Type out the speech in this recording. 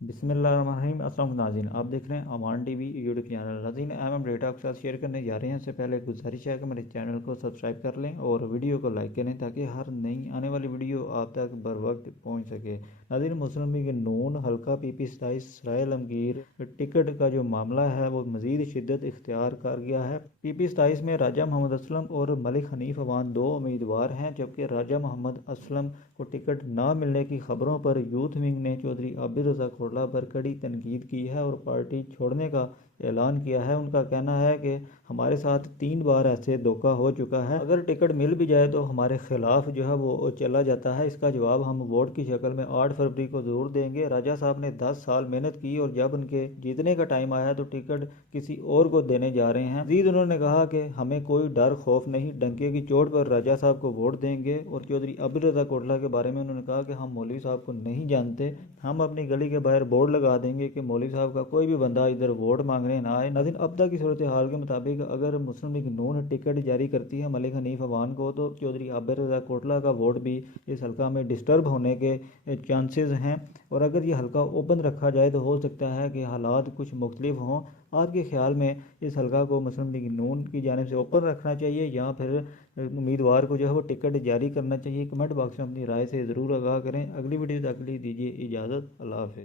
बिस्मिल्लाहिर्रहमानिर्रहीम। अस्सलाम वालेकुम नाज़रीन, आप देख रहे हैं अमान टीवी यूट्यूब चैनल। नाज़रीन, हम डेटा आपके साथ शेयर करने जा रहे हैं। इससे पहले गुजारिश है कि मेरे चैनल को सब्सक्राइब कर लें और वीडियो को लाइक करें ताकि हर नई आने वाली वीडियो आप तक बर वक्त पहुँच सके। नाज़रीन, मुस्लिम लीग नून हल्का PP27 सराय आलमगीर टिकट का जो मामला है वो मज़ीद शिद्दत इख्तियार कर गया है। PP27 में राजा मोहम्मद असलम और मलिक हनीफ अवान दो उम्मीदवार हैं, जबकि राजा मोहम्मद असलम को टिकट न मिलने की खबरों पर यूथ विंग ने चौधरी आबिद रज़ा कोटला पर कड़ी तनकीद की है और पार्टी छोड़ने का ऐलान किया है। उनका कहना है कि हमारे साथ 3 बार ऐसे धोखा हो चुका है, अगर टिकट मिल भी जाए तो हमारे खिलाफ जो है वो चला जाता है। इसका जवाब हम वोट की शक्ल में 8 फरवरी को ज़रूर देंगे। राजा साहब ने 10 साल मेहनत की और जब उनके जीतने का टाइम आया तो टिकट किसी और को देने जा रहे हैं। मजीद उन्होंने कहा कि हमें कोई डर खौफ नहीं, डंके की चोट पर राजा साहब को वोट देंगे। और चौधरी आबिद रज़ा कोटला के बारे में उन्होंने कहा कि हम मौलवी साहब को नहीं जानते, हम अपनी गली के बाहर बोर्ड लगा देंगे कि मौलवी साहब का कोई भी बंदा इधर वोट मांगने ना आए। नाज़रीन, अब तक की सूरत हाल के मुताबिक अगर मुस्लिम लीग नून टिकट जारी करती है मलिक हनीफ अवान को तो चौधरी आबिद रज़ा कोटला का वोट भी इस हल्का में डिस्टर्ब होने के चांसेस हैं। और अगर ये हल्का ओपन रखा जाए तो हो सकता है कि हालात कुछ मुख्तलिफ हों। आपके ख्याल में इस हल्का को मुस्लिम लीग नून की जानिब से ओपन रखना चाहिए या फिर उम्मीदवार को जो है वो टिकट जारी करना चाहिए? कमेंट बॉक्स में अपनी राय से ज़रूर आगाह करें। अगली वीडियो तक के लिए दीजिए इजाज़त। अल्लाह हाफ़िज़।